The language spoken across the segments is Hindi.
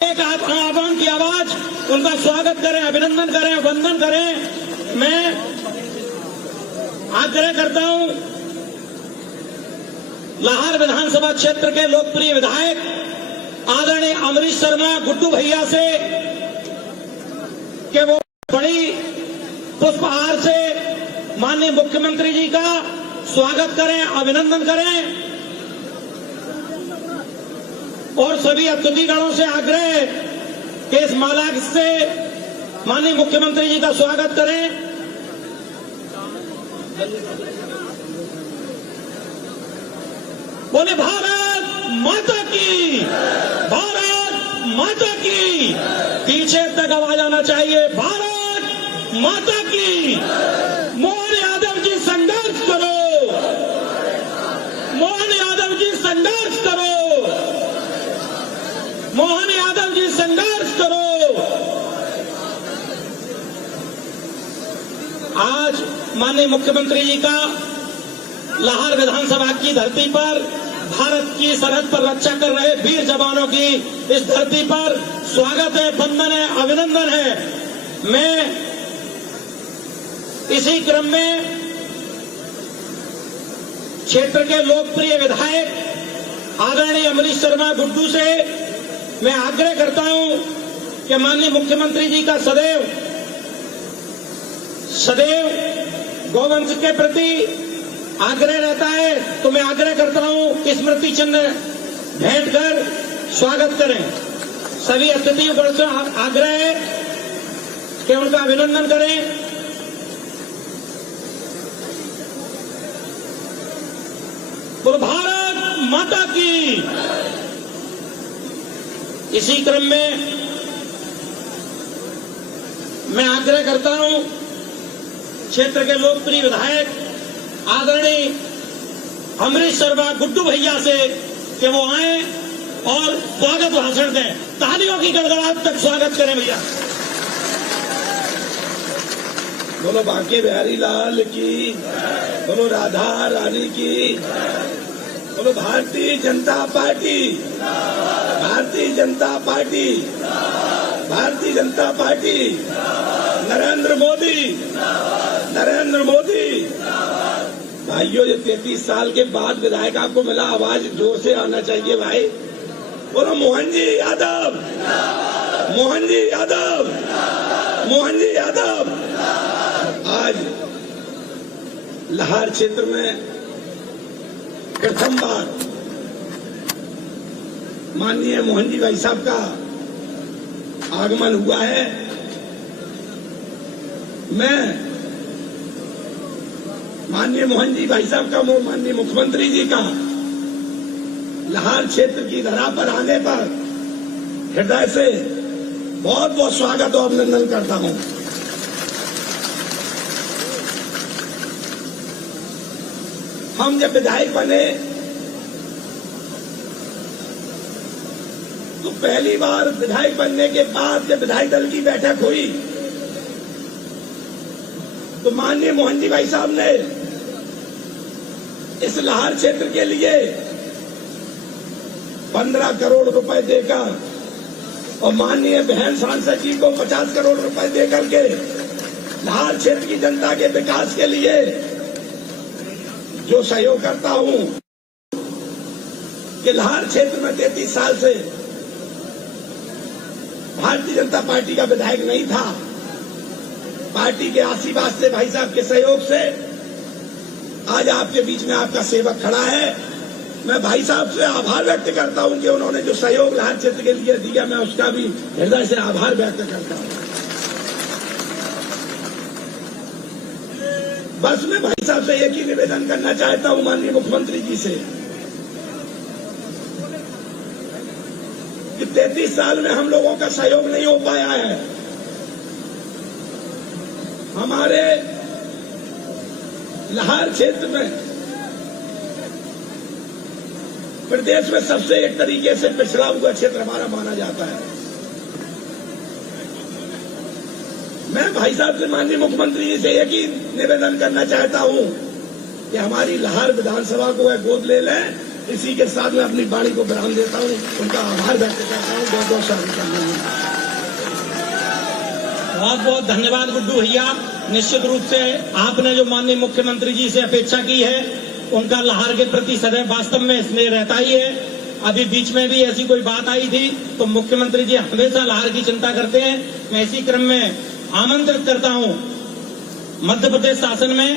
एक आह्वान की आवाज, उनका स्वागत करें, अभिनंदन करें, वंदन करें। मैं आग्रह करता हूं लाहौर विधानसभा क्षेत्र के लोकप्रिय विधायक आदरणीय अमरीश शर्मा गुड्डू भैया से कि वो बड़ी पुष्पहार से माननीय मुख्यमंत्री जी का स्वागत करें, अभिनंदन करें और सभी अतिथिगणों से आग्रह कि इस माला से माननीय मुख्यमंत्री जी का स्वागत करें। बोले भारत माता की, भारत माता की। पीछे तक आवाज आना चाहिए, भारत माता की। मोहन यादव जी संघर्ष करो, मोहन यादव जी संघर्ष करो, मोहन यादव जी संघर्ष करो। आज माननीय मुख्यमंत्री जी का लाहौर विधानसभा की धरती पर, भारत की सरहद पर रक्षा कर रहे वीर जवानों की इस धरती पर स्वागत है, वंदन है, अभिनंदन है। मैं इसी क्रम में क्षेत्र के लोकप्रिय विधायक आदरणीय अमरीश शर्मा गुड्डू से मैं आग्रह करता हूं कि माननीय मुख्यमंत्री जी का सदैव गौवंश के प्रति आग्रह रहता है, तो मैं आग्रह करता हूं स्मृति चिन्ह भेंट कर स्वागत करें। सभी अतिथियों से आग्रह है कि उनका अभिनंदन करें। बोलो भारत माता की। इसी क्रम में मैं आग्रह करता हूं क्षेत्र के लोकप्रिय विधायक आदरणीय अमरीश शर्मा गुड्डू भैया से कि वो आए और स्वागत भाषण दें। तालियों की गड़गड़ाहट तक स्वागत करें भैया। बोलो बांके बिहारी लाल की, बोलो राधा रानी की, बोलो Bharatiya Janata party, Bharatiya Janata party, Bharatiya Janata party, Narendra Modi, Narendra Modi. भाइयों, ये 33 साल के बाद विधायक आपको मिला, आवाज जोर से आना चाहिए भाई। बोलो मोहन जी यादव, मोहन जी यादव, मोहन जी यादव। आज लाहौर क्षेत्र में प्रथम बार माननीय मोहन जी भाई साहब का आगमन हुआ है। मैं माननीय मोहन जी भाई साहब का, माननीय मुख्यमंत्री जी का लाहौर क्षेत्र की धरा पर आने पर हृदय से बहुत बहुत स्वागत और अभिनंदन करता हूं। हम जब विधायक बने तो पहली बार विधायक बनने के बाद जब विधायक दल की बैठक हुई तो माननीय मोहन जी भाई साहब ने इस लाहौर क्षेत्र के लिए 15 करोड़ रुपए देकर और माननीय बहन सांसद जी को 50 करोड़ रुपए देकर के लाहौर क्षेत्र की जनता के विकास के लिए जो सहयोग करता हूं कि लाहौर क्षेत्र में 33 साल से भारतीय जनता पार्टी का विधायक नहीं था। पार्टी के आशीर्वाद से, भाई साहब के सहयोग से आज आपके बीच में आपका सेवक खड़ा है। मैं भाई साहब से आभार व्यक्त करता हूं कि उन्होंने जो सहयोग लाहौर क्षेत्र के लिए दिया, मैं उसका भी हृदय से आभार व्यक्त करता हूं। बस मैं भाई साहब से एक ही निवेदन करना चाहता हूं, माननीय मुख्यमंत्री जी से, कि 33 साल में हम लोगों का सहयोग नहीं हो पाया है। हमारे लाहौर क्षेत्र में प्रदेश में सबसे एक तरीके से पिछड़ा हुआ क्षेत्र हमारा माना जाता है। मैं भाई साहब से, माननीय मुख्यमंत्री जी से एक ही निवेदन करना चाहता हूं कि हमारी लाहौर विधानसभा को वह गोद ले लें इसी के साथ मैं अपनी वाणी को विराम देता हूँ, उनका आभार व्यक्त करता हूँ। बहुत बहुत शुभकामनाएं। बहुत बहुत धन्यवाद गुड्डू भैया। निश्चित रूप से आपने जो माननीय मुख्यमंत्री जी से अपेक्षा की है, उनका लाहौर के प्रति सदैव वास्तव में स्नेह रहता ही है। अभी बीच में भी ऐसी कोई बात आई थी तो मुख्यमंत्री जी हमेशा लाहौर की चिंता करते हैं। मैं इसी क्रम में आमंत्रित करता हूं मध्य प्रदेश शासन में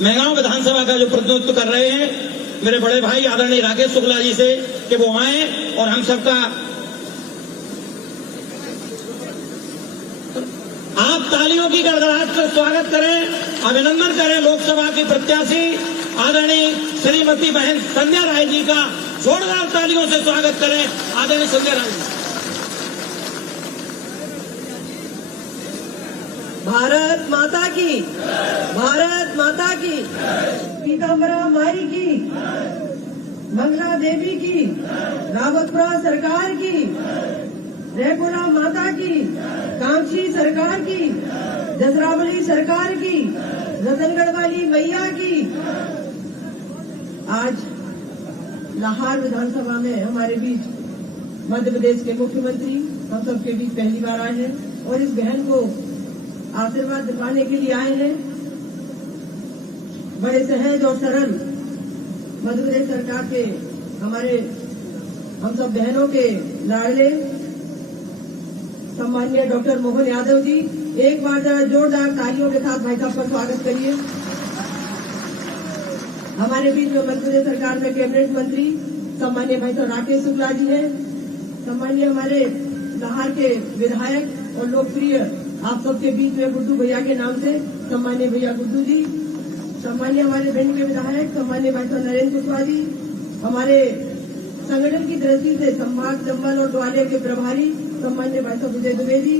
मेहगांव विधानसभा का जो प्रतिनिधित्व कर रहे हैं मेरे बड़े भाई आदरणीय राकेश शुक्ला जी से कि वो आए और हम सबका आप तालियों की गड़गड़ाहट से स्वागत करें, अभिनंदन करें। लोकसभा की प्रत्याशी आदरणीय श्रीमती बहन संध्या राय जी का जोरदार तालियों से स्वागत करें। आदरणीय संध्या राय जी। भारत माता की, भारत माता की, पीताम्बरा माई की, मंगला देवी की, रावतपुरा सरकार की, रेकुला माता की, कामची सरकार की, जसरावली सरकार की, रतनगढ़ वाली मैया की। आज लाहौर विधानसभा में हमारे बीच मध्य प्रदेश के मुख्यमंत्री हम सबके बीच पहली बार आए हैं और इस बहन को आशीर्वाद दिलवाने के लिए आए हैं। बड़े सहज और सरल मध्य प्रदेश सरकार के हमारे हम सब बहनों के लाडले सम्माननीय डॉक्टर मोहन यादव जी, एक बार जरा जोरदार तालियों के साथ भाई साहब का स्वागत करिए। हमारे बीच में मध्य प्रदेश सरकार में कैबिनेट मंत्री सम्माननीय भाई साहब राकेश शुक्ला जी हैं। सम्माननीय हमारे लाहौर के विधायक और लोकप्रिय आप सबके बीच में गुड्डू भैया के नाम से सम्माननीय भैया गुड्डू जी। सम्माननीय हमारे भिंड के विधायक सम्माननीय भाई साहब नरेंद्र कुशवाहा जी। हमारे संगठन की दृष्टि से संभाग चंबल और ग्वालियर के प्रभारी सम्मान्य भाई साहब विजय दुबे जी।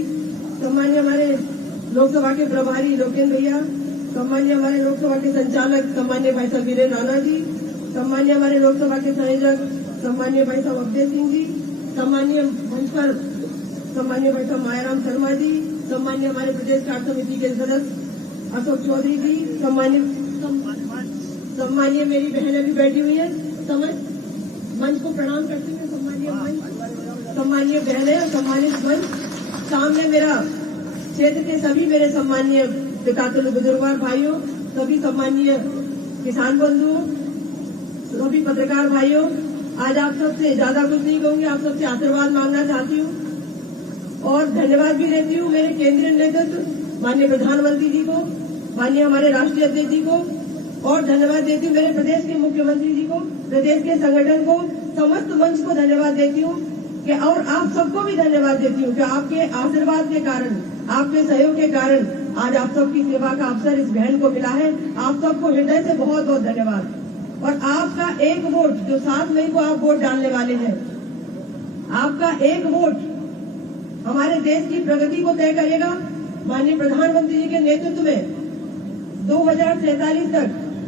सम्मान्य हमारे लोकसभा के प्रभारी लोकेन्द्र भैया। सम्मान्य हमारे लोकसभा के संचालक सम्मान्य भाई साहब वीरेंद्र राणा जी। सम्मान्य हमारे लोकसभा के संयोजक सम्मान्य भाई साहब अवधेश सिंह जी। सम्मान्य मंच पर सम्मान्य भाई साहब मायाराम शर्मा जी। सम्मान्य हमारे प्रदेश कार्य समिति के सदस्य अशोक चौधरी जी। सम्मान्य मेरी बहनें भी बैठी हुई है, मंच को प्रणाम करती हूँ। सम्मान्य बहनें और सम्मानित मंच, सामने मेरा क्षेत्र के सभी मेरे सम्मान्य पितातुल्य बुजुर्गवार भाइयों, सभी सम्मान्य किसान बंधुओं, सभी पत्रकार भाइयों, आज आप सबसे ज्यादा कुछ नहीं कहूंगी, आप सबसे आशीर्वाद मांगना चाहती हूँ और धन्यवाद भी देती हूँ मेरे केंद्रीय नेतृत्व माननीय प्रधानमंत्री जी को, माननीय हमारे राष्ट्रीय अध्यक्ष जी को और धन्यवाद देती हूँ मेरे प्रदेश के मुख्यमंत्री जी को, प्रदेश के संगठन को, समस्त मंच को धन्यवाद देती हूँ कि और आप सबको भी धन्यवाद देती हूँ कि आपके आशीर्वाद के कारण, आपके सहयोग के कारण आज आप सबकी सेवा का अवसर इस बहन को मिला है। आप सबको हृदय से बहुत बहुत धन्यवाद। और आपका एक वोट जो 7 मई को आप वोट डालने वाले हैं, आपका एक वोट हमारे देश की प्रगति को तय करेगा। माननीय प्रधानमंत्री जी के नेतृत्व में 2047 तक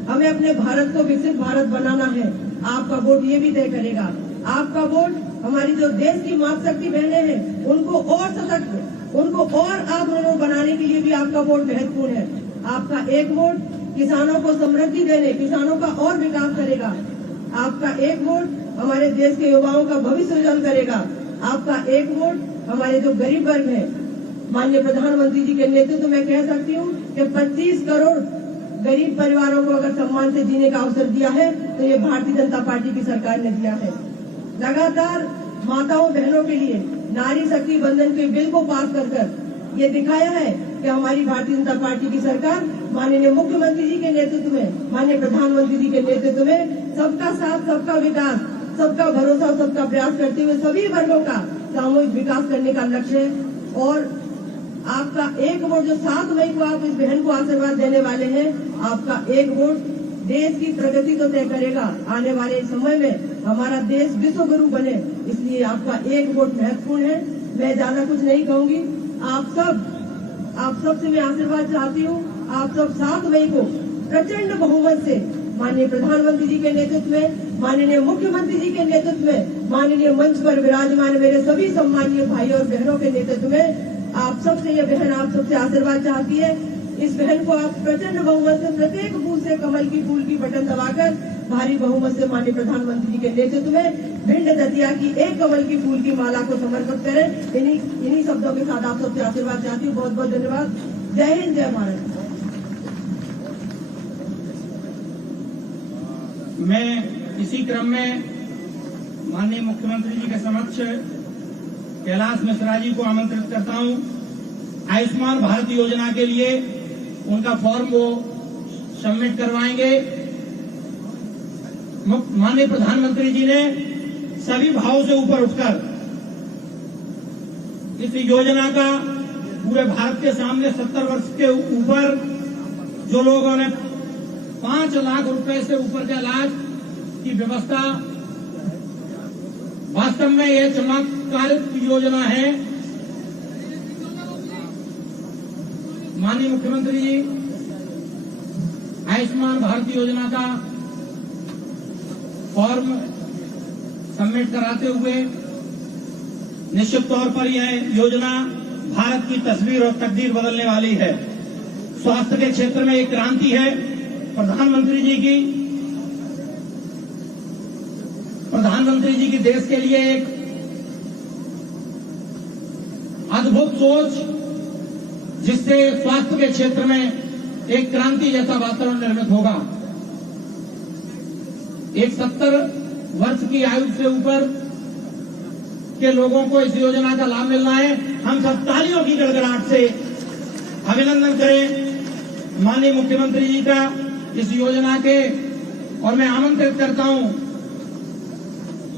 हमें अपने भारत को विकसित भारत बनाना है। आपका वोट ये भी तय करेगा। आपका वोट हमारी जो देश की मातृशक्ति बहनें हैं उनको और सशक्त, उनको और आत्मनिर्भर बनाने के लिए भी आपका वोट महत्वपूर्ण है। आपका एक वोट किसानों को समृद्धि देने, किसानों का और विकास करेगा। आपका एक वोट हमारे देश के युवाओं का भविष्य उज्जवल करेगा। आपका एक वोट हमारे जो गरीब वर्ग है, माननीय प्रधानमंत्री जी के नेतृत्व में कह सकती हूँ कि 25 करोड़ गरीब परिवारों को अगर सम्मान से जीने का अवसर दिया है तो ये भारतीय जनता पार्टी की सरकार ने दिया है। लगातार माताओं बहनों के लिए नारी शक्ति बंधन के बिल को पास कर ये दिखाया है कि हमारी भारतीय जनता पार्टी की सरकार माननीय मुख्यमंत्री जी के नेतृत्व में, माननीय प्रधानमंत्री जी के नेतृत्व में सबका साथ, सबका विकास, सबका भरोसा और सबका प्रयास करते हुए सभी वर्गों का सामूहिक विकास करने का लक्ष्य है। और आपका एक वोट जो 7 मई को आप इस बहन को आशीर्वाद देने वाले हैं, आपका एक वोट देश की प्रगति तो तय करेगा। आने वाले समय में हमारा देश विश्व गुरु बने, इसलिए आपका एक वोट महत्वपूर्ण है। मैं ज्यादा कुछ नहीं कहूंगी। आप सब से मैं आशीर्वाद चाहती हूँ। आप सब 7 मई को प्रचंड बहुमत से माननीय प्रधानमंत्री जी के नेतृत्व में, माननीय मुख्यमंत्री जी के नेतृत्व में, माननीय मंच पर विराजमान मेरे सभी सम्मानीय भाइयों और बहनों के नेतृत्व में आप सबसे ये बहन आप सबसे आशीर्वाद चाहती है। इस बहन को आप प्रचंड बहुमत से प्रत्येक बूथ से कमल की फूल की बटन दबाकर भारी बहुमत से माननीय प्रधानमंत्री जी के नेतृत्व में भिंड दतिया की एक कमल की फूल की माला को समर्पित करें। इन्हीं शब्दों के साथ आप सबसे आशीर्वाद चाहती हूँ। बहुत बहुत धन्यवाद। जय हिंद, जय भारत। मैं इसी क्रम में माननीय मुख्यमंत्री जी के समक्ष कैलाश मिश्रा जी को आमंत्रित करता हूं। आयुष्मान भारत योजना के लिए उनका फॉर्म वो सबमिट करवाएंगे। माननीय प्रधानमंत्री जी ने सभी भावों से ऊपर उठकर इस योजना का पूरे भारत के सामने 70 वर्ष के ऊपर जो लोगों ने 5 लाख रुपए से ऊपर के इलाज की व्यवस्था, वास्तव में यह चमत्कारिक योजना है। माननीय मुख्यमंत्री जी आयुष्मान भारत योजना का फॉर्म सबमिट कराते हुए निश्चित तौर पर यह योजना भारत की तस्वीर और तकदीर बदलने वाली है। स्वास्थ्य के क्षेत्र में एक क्रांति है। प्रधानमंत्री जी की देश के लिए एक अद्भुत सोच, जिससे स्वास्थ्य के क्षेत्र में एक क्रांति जैसा वातावरण निर्मित होगा। एक 70 वर्ष की आयु से ऊपर के लोगों को इस योजना का लाभ मिलना है। हम सब तालियों की गड़गड़ाहट से अभिनंदन करें माननीय मुख्यमंत्री जी का इस योजना के। और मैं आमंत्रित करता हूं,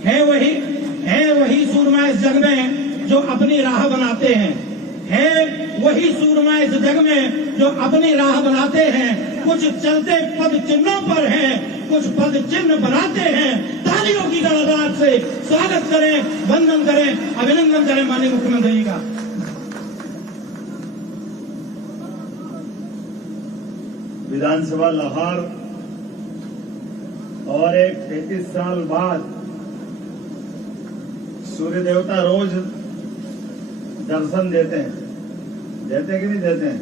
है वही सूरमा इस जग में जो अपनी राह बनाते हैं। है वही सूरमा इस जग में जो अपनी राह बनाते हैं। कुछ चलते पद चिन्हों पर हैं, कुछ पद चिन्ह बनाते हैं। तालियों की गड़गड़ाहट से स्वागत करें, वंदन करें, अभिनंदन करें माननीय मुख्यमंत्री जी का। विधानसभा लाहौर और एक 33 साल बाद सूर्य देवता रोज दर्शन देते हैं, देते कि नहीं देते हैं,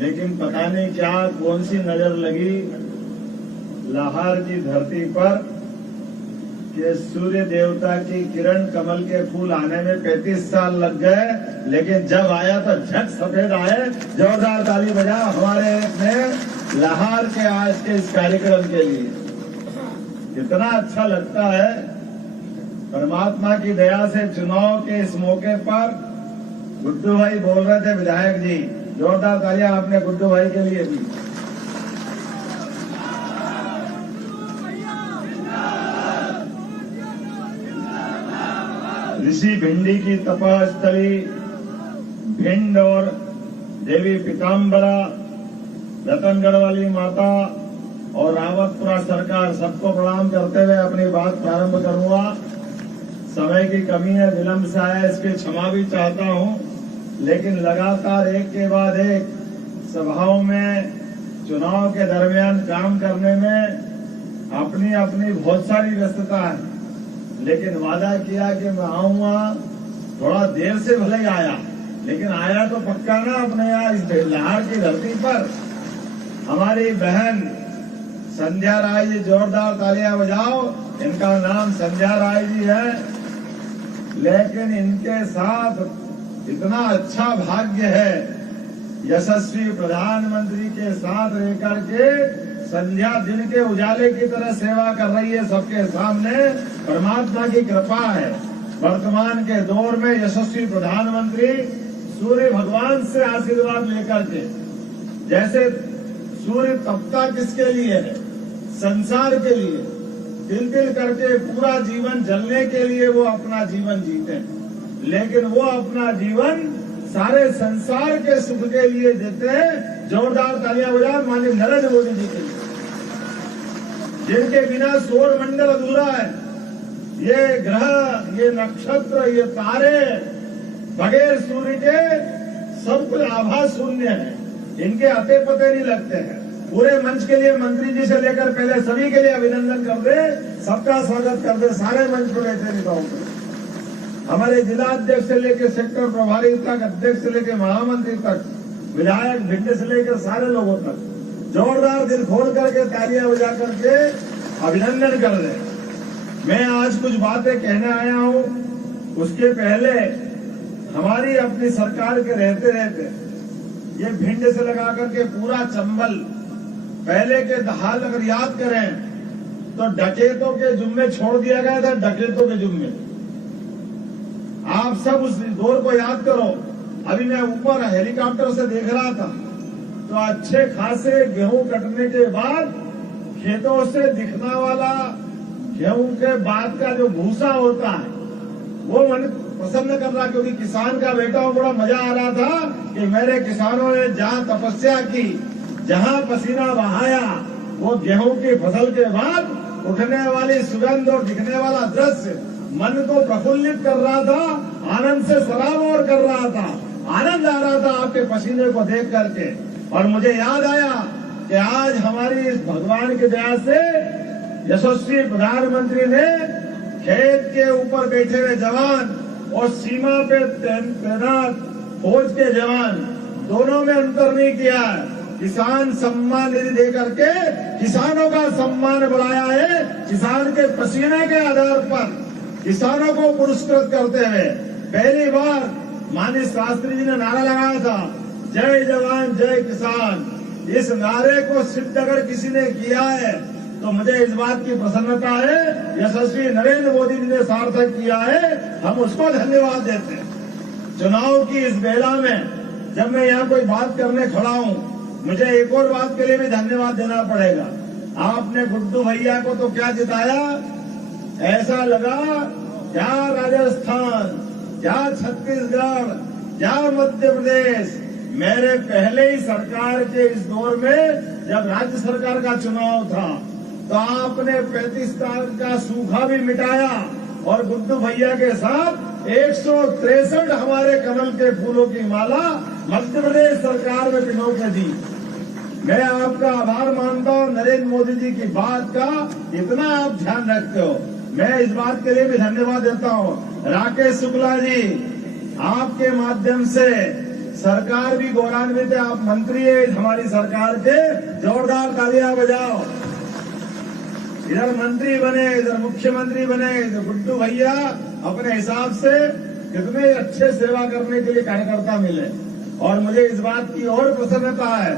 लेकिन पता नहीं क्या कौन सी नजर लगी लाहौर की धरती पर कि सूर्य देवता की किरण कमल के फूल आने में 35 साल लग गए, लेकिन जब आया तो झट सफेद आए। जोरदार ताली बजा हमारे अपने लाहौर के आज के इस कार्यक्रम के लिए। कितना अच्छा लगता है। परमात्मा की दया से चुनाव के इस मौके पर गुड्डू भाई बोल रहे थे, विधायक जी, जोरदार तालियां आपने गुड्डू भाई के लिए दी। ऋषि भिंडी की तपस्थली भिंड और देवी पीताम्बरा, रतनगढ़ वाली माता और रावतपुरा सरकार, सबको प्रणाम करते हुए अपनी बात प्रारंभ करूंगा। समय की कमी है, विलंब से आया, इसकी क्षमा भी चाहता हूं, लेकिन लगातार एक के बाद एक सभाओं में चुनाव के दरमियान काम करने में अपनी अपनी बहुत सारी व्यस्तता है, लेकिन वादा किया कि मैं आऊंगा। थोड़ा देर से भले ही आया, लेकिन आया तो पक्का ना अपने यहाँ इस लाहौर की धरती पर। हमारी बहन संध्या राय जी, जोरदार तालियां बजाओ। इनका नाम संध्या राय जी है, लेकिन इनके साथ इतना अच्छा भाग्य है, यशस्वी प्रधानमंत्री के साथ रहकर के संध्या दिन के उजाले की तरह सेवा कर रही है सबके सामने। परमात्मा की कृपा है। वर्तमान के दौर में यशस्वी प्रधानमंत्री सूर्य भगवान से आशीर्वाद लेकर के, जैसे सूर्य तपता किसके लिए है? संसार के लिए। तिल तिल करके पूरा जीवन जलने के लिए वो अपना जीवन जीते हैं, लेकिन वो अपना जीवन सारे संसार के सुख के लिए देते हैं। जोरदार तालियां बजाओ माननीय नरेंद्र मोदी जी के लिए, जिनके बिना सौर मंडल अधूरा है। ये ग्रह, ये नक्षत्र, ये तारे बगैर सूर्य के सब कुछ आभास शून्य है। इनके अते पते नहीं लगते हैं। पूरे मंच के लिए मंत्री जी से लेकर पहले सभी के लिए अभिनंदन कर दे, सबका स्वागत कर दे। सारे मंच को लेते नेताओं को, हमारे जिला अध्यक्ष से लेकर सेक्टर प्रभारी तक, अध्यक्ष से लेकर महामंत्री तक, विधायक भिंड से लेकर सारे लोगों तक जोरदार दिल खोल करके तालियां बजा करके अभिनंदन कर दें। मैं आज कुछ बातें कहने आया हूं, उसके पहले हमारी अपनी सरकार के रहते रहते ये भिंड से लगा करके पूरा चंबल, पहले के हाल अगर याद करें तो डकैतों के जुम्मे छोड़ दिया गया था, डकैतों के जुम्मे। आप सब उस दौर को याद करो। अभी मैं ऊपर हेलीकॉप्टर से देख रहा था तो अच्छे खासे गेहूं कटने के बाद खेतों से दिखने वाला गेहूं के बाद का जो भूसा होता है वो मन पसंद कर रहा, क्योंकि किसान का बेटा हो, बड़ा मजा आ रहा था कि मेरे किसानों ने जहां तपस्या की, जहां पसीना बहाया, वो गेहूं की फसल के बाद उठने वाली सुगंध और दिखने वाला दृश्य मन को प्रफुल्लित कर रहा था, आनंद से सराबोर कर रहा था, आनंद आ रहा था आपके पसीने को देख करके। और मुझे याद आया कि आज हमारी इस भगवान की दया से यशस्वी प्रधानमंत्री ने खेत के ऊपर बैठे हुए जवान और सीमा पे तैनात फौज के जवान दोनों में अंतर नहीं किया है। किसान सम्मान निधि दे करके किसानों का सम्मान बढ़ाया है। किसान के पसीने के आधार पर किसानों को पुरस्कृत करते हुए पहली बार माननीय शास्त्री जी ने नारा लगाया था, जय जवान जय किसान। इस नारे को सिद्ध अगर किसी ने किया है तो मुझे इस बात की प्रसन्नता है, यशस्वी नरेंद्र मोदी जी ने सार्थक किया है, हम उसको धन्यवाद देते हैं। चुनाव की इस बेला में जब मैं यहाँ कोई बात करने खड़ा हूँ, मुझे एक और बात के लिए भी धन्यवाद देना पड़ेगा। आपने गुड्डू भैया को तो क्या जिताया, ऐसा लगा क्या राजस्थान, क्या छत्तीसगढ़, क्या मध्य प्रदेश। मेरे पहले ही सरकार के इस दौर में जब राज्य सरकार का चुनाव था तो आपने 35 साल का सूखा भी मिटाया और गुड्डू भैया के साथ 163 हमारे कमल के फूलों की माला मध्य प्रदेश सरकार में पिनो के दी। मैं आपका आभार मानता हूं, नरेंद्र मोदी जी की बात का इतना आप ध्यान रखते हो, मैं इस बात के लिए भी धन्यवाद देता हूं। राकेश शुक्ला जी, आपके माध्यम से सरकार भी गौरवान्वित है, आप मंत्री है हमारी सरकार के, जोरदार तालियां बजाओ। इधर मंत्री बने, इधर मुख्यमंत्री बने, इधर गुड्डू भैया अपने हिसाब से कितने अच्छे सेवा करने के लिए कार्यकर्ता मिले। और मुझे इस बात की और प्रसन्नता है,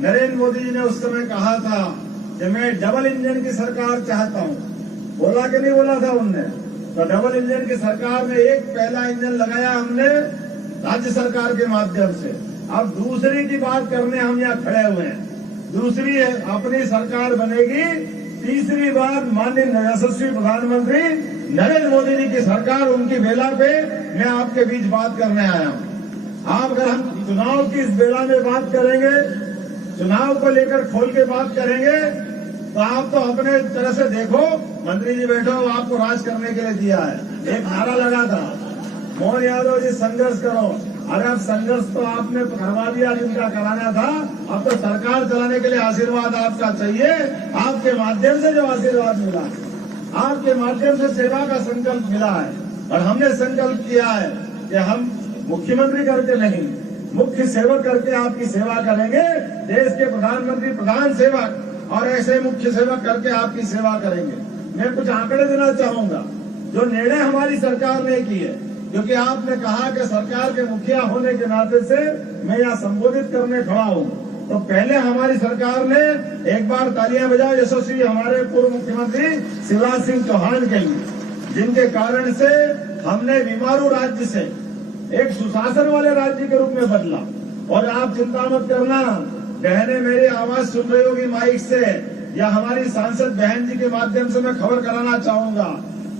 नरेंद्र मोदी जी ने उस समय कहा था कि मैं डबल इंजन की सरकार चाहता हूं, बोला कि नहीं बोला था उनने, तो डबल इंजन की सरकार में एक पहला इंजन लगाया हमने राज्य सरकार के माध्यम से। अब दूसरी की बात करने हम यहाँ खड़े हुए हैं, दूसरी अपनी सरकार बनेगी, तीसरी बार माननीय यशस्वी प्रधानमंत्री नरेंद्र मोदी जी की सरकार, उनकी बेला पे मैं आपके बीच बात करने आया हूँ। आप अगर हम चुनाव की इस बेला में बात करेंगे, चुनाव को लेकर खोल के बात करेंगे, तो आप तो अपने तरह से देखो, मंत्री जी बैठो, आपको राज करने के लिए दिया है, एक नारा लगा था, मोहन यादव जी संघर्ष करो। अगर संघर्ष तो आपने करवा दिया जिनका कराना था, अब तो सरकार चलाने के लिए आशीर्वाद आपका चाहिए। आपके माध्यम से जो आशीर्वाद मिला, आपके माध्यम से सेवा का संकल्प मिला है, और हमने संकल्प किया है कि हम मुख्यमंत्री करके नहीं, मुख्य सेवक करके आपकी सेवा करेंगे। देश के प्रधानमंत्री प्रधान सेवक और ऐसे मुख्य सेवक करके आपकी सेवा करेंगे। मैं कुछ आंकड़े देना चाहूंगा जो निर्णय हमारी सरकार ने किए, क्योंकि आपने कहा कि सरकार के मुखिया होने के नाते से मैं यहाँ संबोधित करने खड़ा हूँ। तो पहले हमारी सरकार ने, एक बार तालियां बजाओ यशस्वी हमारे पूर्व मुख्यमंत्री शिवराज सिंह चौहान के लिए, जिनके कारण से हमने बीमारू राज्य से एक सुशासन वाले राज्य के रूप में बदला। और आप चिंता मत करना, बहनें मेरी आवाज सुन रही होगी माइक से, या हमारी सांसद बहन जी के माध्यम से मैं खबर कराना चाहूंगा,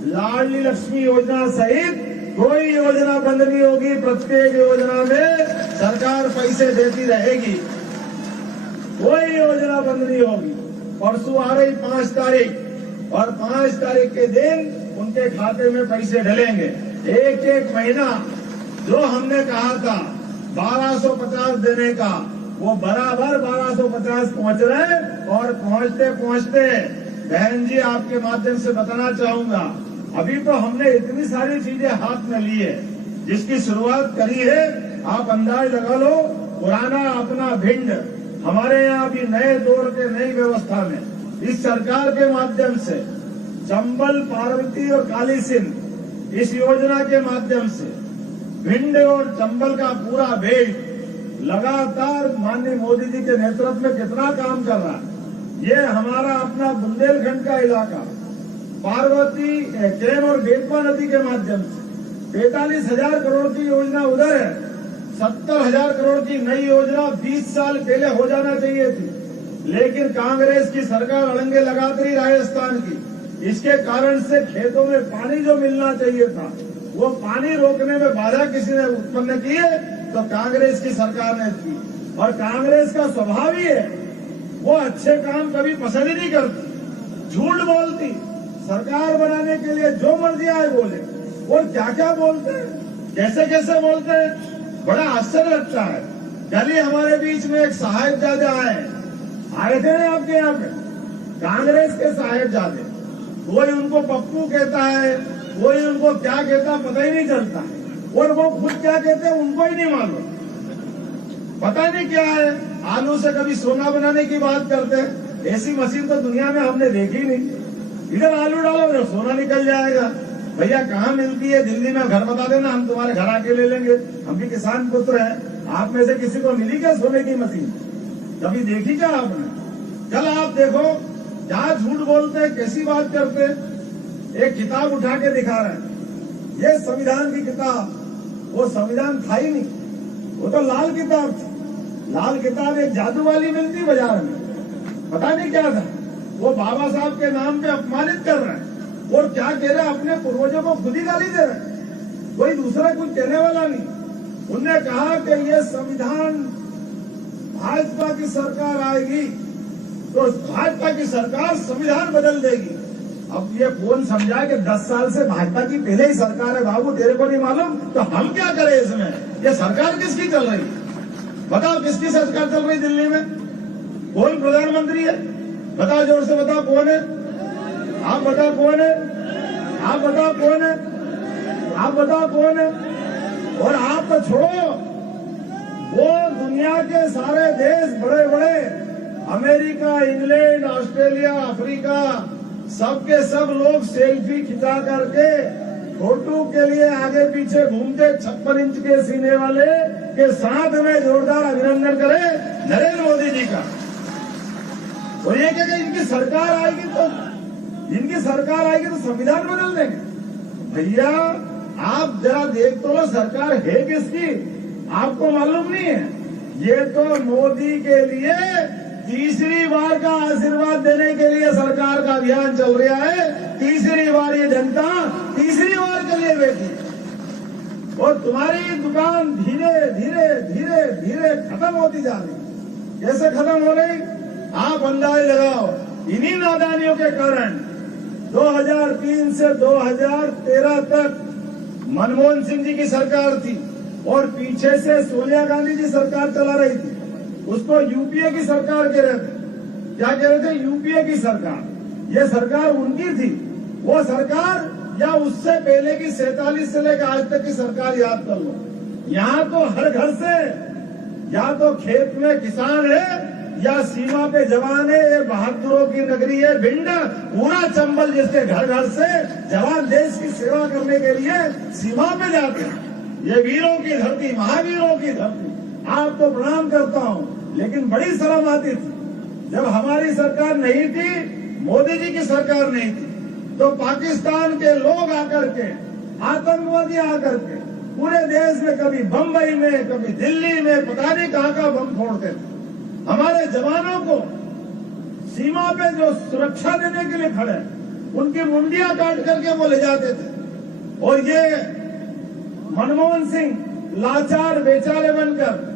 लाडली लक्ष्मी योजना सहित कोई योजना बंद नहीं होगी। प्रत्येक योजना में सरकार पैसे देती रहेगी, कोई योजना बंद नहीं होगी। परसों आ रही 5 तारीख, और 5 तारीख के दिन उनके खाते में पैसे डलेंगे। एक एक महीना जो हमने कहा था 1250 देने का, वो बराबर 1250 पहुंच रहे। और पहुंचते पहुंचते बहन जी आपके माध्यम से बताना चाहूंगा, अभी तो हमने इतनी सारी चीजें हाथ में ली है, जिसकी शुरुआत करी है। आप अंदाज लगा लो, पुराना अपना भिंड हमारे यहाँ भी नए दौर के नई व्यवस्था में इस सरकार के माध्यम से चंबल, पार्वती और काली सिंध इस योजना के माध्यम से भिंड और चंबल का पूरा बेल्ट लगातार माननीय मोदी जी के नेतृत्व में कितना काम कर रहा है। ये हमारा अपना बुंदेलखंड का इलाका पार्वती, केन और बेतवा नदी के माध्यम से 45,000 करोड़ की योजना उधर है, 70,000 करोड़ की नई योजना 20 साल पहले हो जाना चाहिए थी, लेकिन कांग्रेस की सरकार अड़ंगे लगाती रही राजस्थान की। इसके कारण से खेतों में पानी जो मिलना चाहिए था वो पानी रोकने में बाधा किसी ने उत्पन्न की है तो कांग्रेस की सरकार ने की। और कांग्रेस का स्वभाव ही है, वो अच्छे काम कभी पसंद ही नहीं करती, झूठ बोलती, सरकार बनाने के लिए जो मर्जी आए बोले। और क्या क्या बोलते हैं, कैसे कैसे बोलते हैं, बड़ा आश्चर्य लगता है। कल ही हमारे बीच में एक साहिबजादे आए थे ना आपके यहाँ पे, कांग्रेस के साहिबजादे, कोई उनको पप्पू कहता है, कोई उनको क्या कहता है पता ही नहीं चलता, और वो खुद क्या कहते हैं उनको ही नहीं मालूम, पता नहीं क्या है। आलू से कभी सोना बनाने की बात करते हैं, ऐसी मशीन तो दुनिया में हमने देखी नहीं। इधर आलू डालो उधर सोना निकल जाएगा। भैया कहाँ मिलती है, दिल्ली में घर बता देना, हम तुम्हारे घर आके ले लेंगे, हम भी किसान पुत्र हैं। आप में से किसी को मिली क्या सोने की मशीन, कभी देखी क्या आपने? कल आप देखो क्या झूठ बोलते हैं, कैसी बात करते हैं। एक किताब उठा के दिखा रहे हैं, ये संविधान की किताब, वो संविधान था ही नहीं, वो तो लाल किताब थी। लाल किताब एक जादू वाली मिलती बाजार में, पता नहीं क्या था। वो बाबा साहब के नाम पे अपमानित कर रहे हैं और क्या कह रहे हैं, अपने पूर्वजों को खुद ही गाली दे रहे हैं, कोई दूसरा कुछ कहने वाला नहीं। उनने कहा कि ये संविधान भाजपा की सरकार आएगी तो भाजपा की सरकार संविधान बदल देगी। अब ये कौन समझा कि 10 साल से भाजपा की पहले ही सरकार है, बाबू तेरे को नहीं मालूम तो हम क्या करें इसमें? ये सरकार किसकी चल रही, बताओ किसकी सरकार चल रही दिल्ली में? कौन प्रधानमंत्री है? बताओ, जोर से बताओ कौन है? आप बताओ कौन है? आप बताओ कौन है? आप बताओ कौन है? और आप तो छोड़ो, वो दुनिया के सारे देश बड़े बड़े, अमेरिका, इंग्लैंड, ऑस्ट्रेलिया, अफ्रीका, सबके सब लोग सेल्फी खिंचा करके फोटो के लिए आगे पीछे घूमते 56 इंच के सीने वाले के साथ में जोरदार अभिनंदन करें नरेंद्र मोदी जी का। और ये क्या इनकी सरकार आएगी तो संविधान बदल देंगे? भैया आप जरा देख तो लो, सरकार है किसकी, आपको मालूम नहीं है? ये तो मोदी के लिए तीसरी बार का आशीर्वाद देने के लिए सरकार का अभियान चल रहा है। तीसरी बार ये जनता तीसरी बार के लिए बैठी, और तुम्हारी दुकान धीरे धीरे धीरे धीरे खत्म होती जा रही। कैसे खत्म हो रही, आप अंदाज लगाओ। इन्हीं नादानियों के कारण 2003 से 2013 तक मनमोहन सिंह जी की सरकार थी और पीछे से सोनिया गांधी जी सरकार चला रही थी। उसको यूपीए की सरकार कह रहे थे। क्या कह रहे थे? यूपीए की सरकार। ये सरकार उनकी थी। वो सरकार या उससे पहले की 47 से लेकर आज तक की सरकार याद कर लो। यहाँ तो हर घर से या तो खेत में किसान है या सीमा पे जवान है। ये बहादुरों की नगरी है भिंड। पूरा चंबल जिसके घर घर से जवान देश की सेवा करने के लिए सीमा पे जाते हैं। ये वीरों की धरती, महावीरों की धरती। आपको प्रणाम करता हूँ, लेकिन बड़ी शर्म आती थी जब हमारी सरकार नहीं थी, मोदी जी की सरकार नहीं थी, तो पाकिस्तान के लोग आकर के, आतंकवादी आकर के पूरे देश में कभी बम्बई में, कभी दिल्ली में, पता नहीं कहाँ का बम फोड़ते थे। हमारे जवानों को सीमा पे जो सुरक्षा देने के लिए खड़े, उनकी मुंडियां काट करके वो ले जाते थे। और ये मनमोहन सिंह लाचार बेचारे बनकर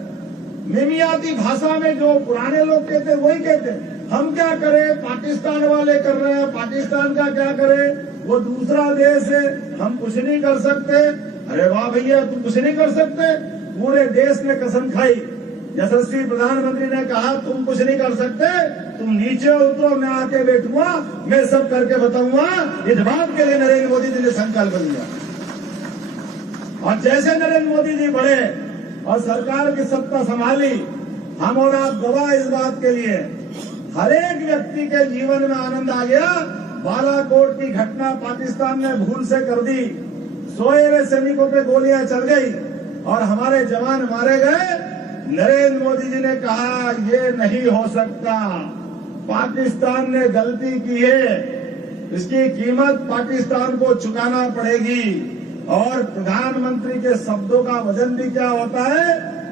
निमियाती भाषा में जो पुराने लोग कहते वही कहते, हम क्या करें, पाकिस्तान वाले कर रहे हैं, पाकिस्तान का क्या करें, वो दूसरा देश है, हम कुछ नहीं कर सकते। अरे वाह भैया, तुम कुछ नहीं कर सकते? पूरे देश ने कसम खाई। यशस्वी प्रधानमंत्री ने कहा तुम कुछ नहीं कर सकते, तुम नीचे उतरो, मैं आके बैठूंगा, मैं सब करके बताऊंगा। इस बात के लिए नरेंद्र मोदी जी ने संकल्प लिया। और जैसे नरेंद्र मोदी जी बढ़े और सरकार की सत्ता संभाली, हम और आप गवाह इस बात के लिए। हर एक व्यक्ति के जीवन में आनंद आ गया। बालाकोट की घटना पाकिस्तान ने भूल से कर दी, सोए हुए सैनिकों पे गोलियां चल गई और हमारे जवान मारे गए। नरेंद्र मोदी जी ने कहा ये नहीं हो सकता, पाकिस्तान ने गलती की है, इसकी कीमत पाकिस्तान को चुकाना पड़ेगी। और प्रधानमंत्री के शब्दों का वजन भी क्या होता है,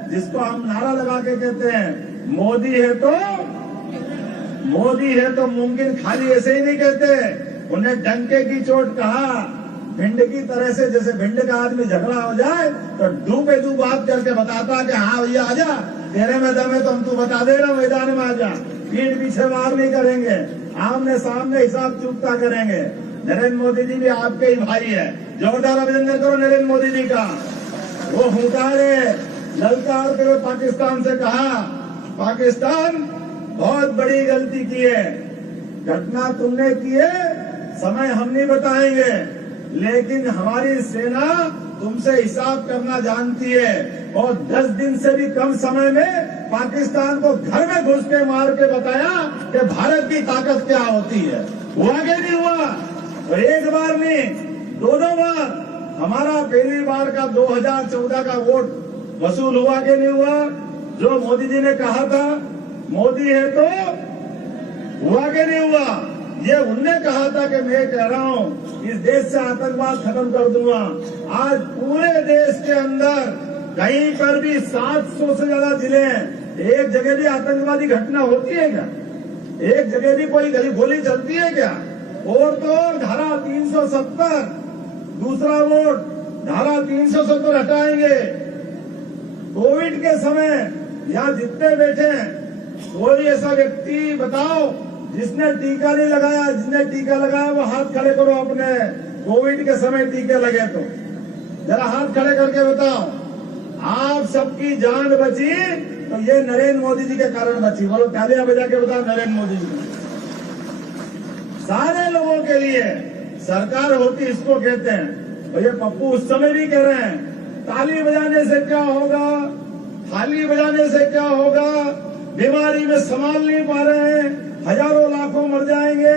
जिसको हम नारा लगा के कहते हैं मोदी है तो मुमकिन, खाली ऐसे ही नहीं कहते। उन्हें डंके की चोट कहा, भिंड की तरह से, जैसे भिंड का आदमी झगड़ा हो जाए तो डू पे डू बात करके बताता कि हाँ भैया आजा, तेरे में दम है तो हम तू बता दे ना, मैदान में आजा। पीठ पीछे वार नहीं करेंगे, आमने सामने हिसाब चुकता करेंगे। नरेंद्र मोदी जी भी आपके ही भाई है, जोरदार अभिनंदन करो नरेंद्र मोदी जी का। वो हुंकारे ललकारते हुए पाकिस्तान से कहा, पाकिस्तान बहुत बड़ी गलती की है, घटना तुमने की है, समय हम नहीं बताएंगे, लेकिन हमारी सेना तुमसे हिसाब करना जानती है। और 10 दिन से भी कम समय में पाकिस्तान को घर में घुस के मार के बताया कि भारत की ताकत क्या होती है। हुआ कि नहीं हुआ? और एक बार नहीं, 2 बार हमारा पहली बार का 2014 का वोट वसूल हुआ कि नहीं हुआ? जो मोदी जी ने कहा था मोदी है तो हुआ कि नहीं हुआ? ये उनने कहा था कि मैं कह रहा हूं इस देश से आतंकवाद खत्म कर दूंगा। आज पूरे देश के अंदर कहीं पर भी 700 से ज्यादा जिले हैं, एक जगह भी आतंकवादी घटना होती है क्या? एक जगह भी कोई गोली चलती है क्या? और तो धारा 370, दूसरा वोट धारा 370 हटाएंगे। कोविड के समय यहाँ जितने बैठे हैं, कोई ऐसा व्यक्ति बताओ जिसने टीका नहीं लगाया? जिसने टीका लगाया वो हाथ खड़े करो अपने। कोविड के समय टीके लगे तो जरा हाथ खड़े करके बताओ। आप सबकी जान बची तो ये नरेंद्र मोदी जी के कारण बची। बोलो तालियां बजा के बताओ नरेंद्र मोदी जी। सारे लोगों के लिए सरकार होती इसको कहते हैं। और ये पप्पू उस समय भी कह रहे हैं ताली बजाने से क्या होगा, थाली बजाने से क्या होगा, बीमारी में संभाल नहीं पा रहे हैं, हजारों लाखों मर जाएंगे।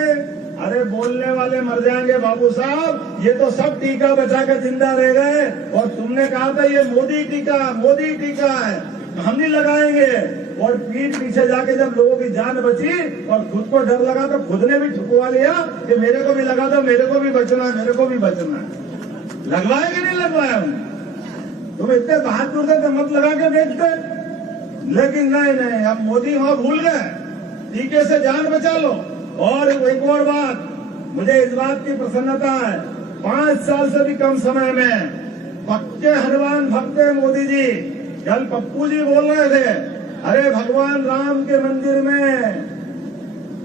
अरे बोलने वाले मर जाएंगे बाबू साहब, ये तो सब टीका बचा कर जिंदा रह गए। और तुमने कहा था ये मोदी टीका है, हम नहीं लगाएंगे। और पीठ पीछे जाके जब लोगों की जान बची और खुद को डर लगा तो खुद ने भी ठुकवा लिया कि मेरे को भी लगा दो, मेरे को भी बचना है, मेरे को भी बचना है। लगवाया कि नहीं लगवाया हमने? तुम इतने बहादुर थे तो मत लगा के देखते। लेकिन नहीं, अब मोदी वहां भूल गए, टीके से जान बचा लो। और एक और बात, मुझे इस बात की प्रसन्नता है, 5 साल से भी कम समय में पक्के हनुमान भक्त हैं मोदी जी। कल पप्पू जी बोल रहे थे, अरे भगवान राम के मंदिर में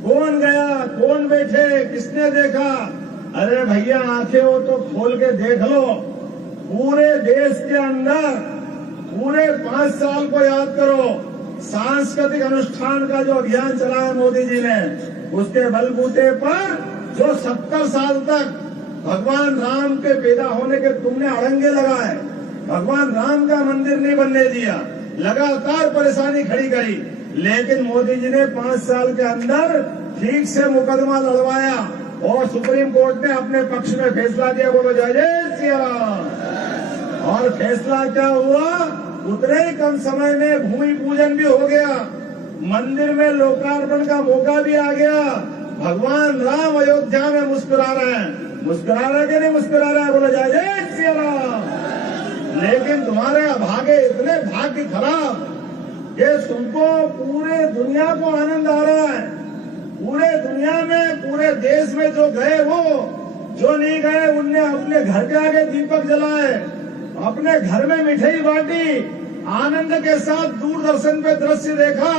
कौन गया, कौन बैठे, किसने देखा? अरे भैया आंखें हो तो खोल के देख लो। पूरे देश के अंदर पूरे 5 साल को याद करो, सांस्कृतिक अनुष्ठान का जो अभियान चलाया मोदी जी ने, उसके बलबूते पर जो 70 साल तक भगवान राम के पैदा होने के तुमने अड़ंगे लगाए, भगवान राम का मंदिर नहीं बनने दिया, लगातार परेशानी खड़ी करी। लेकिन मोदी जी ने 5 साल के अंदर ठीक से मुकदमा लड़वाया और सुप्रीम कोर्ट ने अपने पक्ष में फैसला दिया। बोलो जय जय श्री राम। और फैसला क्या हुआ? उतने ही कम समय में भूमि पूजन भी हो गया, मंदिर में लोकार्पण का मौका भी आ गया। भगवान राम अयोध्या में मुस्कुरा रहे हैं। मुस्कुरा रहे कि नहीं मुस्कुरा रहे? बोलो जय जय श्री राम। लेकिन तुम्हारे अभागे इतने भाग्य खराब कि तुमको पूरे दुनिया को आनंद आ रहा है। पूरे दुनिया में, पूरे देश में जो गए वो, जो नहीं गए उनने अपने घर के आगे दीपक जलाए, अपने घर में मिठाई बांटी, आनंद के साथ दूरदर्शन पे दृश्य देखा।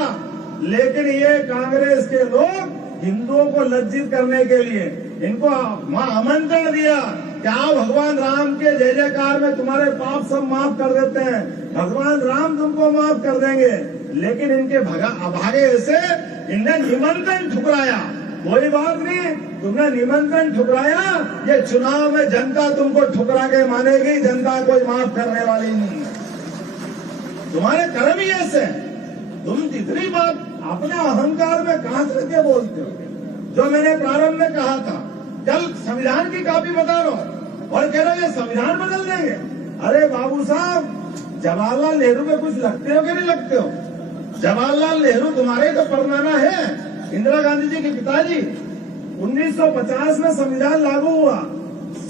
लेकिन ये कांग्रेस के लोग हिंदुओं को लज्जित करने के लिए इनको आमंत्रण दिया कि आओ भगवान राम के जय जयकार में तुम्हारे पाप सब माफ कर देते हैं, भगवान राम तुमको माफ कर देंगे। लेकिन इनके अभागे ऐसे इनने निमंत्रण ठुकराया। कोई बात नहीं, तुमने निमंत्रण ठुकराया, ये चुनाव में जनता तुमको ठुकरा के मानेगी, जनता कोई माफ करने वाली नहीं। तुम्हारे कर्म ही ऐसे, तुम जितनी बात अपने अहंकार में कहां से के बोलते हो? जो मैंने प्रारंभ में कहा था, कल संविधान की कॉपी बता रहा हूं और कह रहे हो ये संविधान बदल देंगे। अरे बाबू साहब, जवाहरलाल नेहरू में कुछ लगते हो कि नहीं लगते हो? जवाहरलाल नेहरू तुम्हारे तो परनाना है, इंदिरा गांधी जी के पिताजी। 1950 में संविधान लागू हुआ,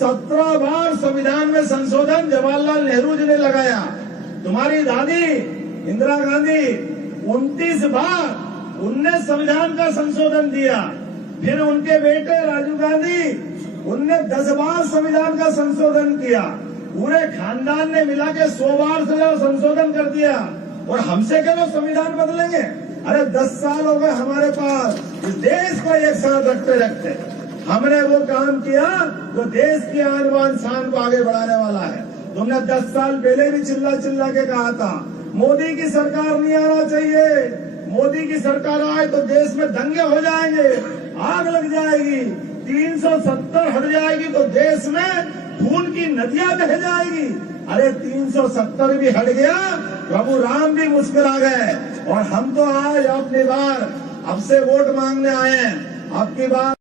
17 बार संविधान में संशोधन जवाहरलाल नेहरू जी ने लगाया। तुम्हारी दादी इंदिरा गांधी 29 बार उनने संविधान का संशोधन दिया। फिर उनके बेटे राजीव गांधी उनने 10 बार संविधान का संशोधन किया। पूरे खानदान ने मिला के 100 बार से ज्यादा संशोधन कर दिया। और हमसे क्या लोग संविधान बदलेंगे? अरे 10 साल हो गए हमारे पास इस देश को एक साथ रखते रखते। हमने वो काम किया जो देश की आन बान शान को आगे बढ़ाने वाला है। तुमने 10 साल पहले भी चिल्ला चिल्ला के कहा था मोदी की सरकार नहीं आना चाहिए, मोदी की सरकार आए तो देश में दंगे हो जाएंगे, आग लग जाएगी, 370 हट जाएगी तो देश में खून की नदियां बह जाएगी। अरे 370 भी हट गया, प्रभु राम भी मुस्कुरा गए। और हम तो आज अपनी बार अब से वोट मांगने आए हैं। अब की बार